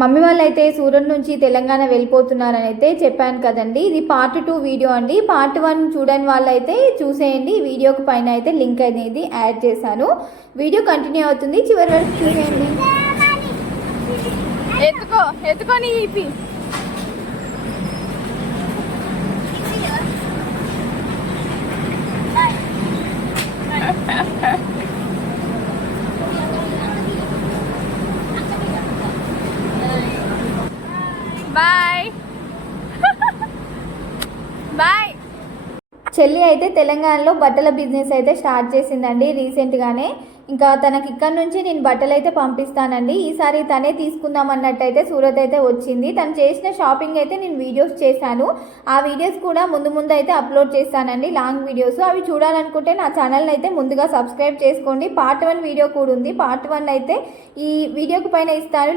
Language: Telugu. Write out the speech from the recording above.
మమ్మీ వాళ్ళు అయితే సూరత్ నుంచి తెలంగాణ వెళ్ళిపోతున్నారని అయితే చెప్పాను కదండి. ఇది పార్ట్ 2 వీడియో అండి. పార్ట్ 1 చూడని వాళ్ళైతే చూసేయండి. వీడియోకి పైన అయితే లింక్ అనేది యాడ్ చేశాను. వీడియో కంటిన్యూ అవుతుంది, చివరి వరకు చూసేయండి. ఎత్తుకొని బాయ్ బాయ్. చెల్లి అయితే తెలంగాణలో బట్టల బిజినెస్ అయితే స్టార్ట్ చేసిందండి రీసెంట్గానే. ఇంకా తనకి ఇక్కడ నుంచి నేను బట్టలు అయితే పంపిస్తానండి. ఈసారి తనే తీసుకుందాం అన్నట్టయితే సూరత్ అయితే వచ్చింది. తను చేసిన షాపింగ్ అయితే నేను వీడియోస్ చేశాను. ఆ వీడియోస్ కూడా ముందు అయితే అప్లోడ్ చేస్తానండి, లాంగ్ వీడియోస్. అవి చూడాలనుకుంటే నా ఛానల్ని అయితే ముందుగా సబ్స్క్రైబ్ చేసుకోండి. పార్ట్ 1 వీడియో కూడా ఉంది. పార్ట్ 1 అయితే ఈ వీడియోకి పైన ఇస్తాను.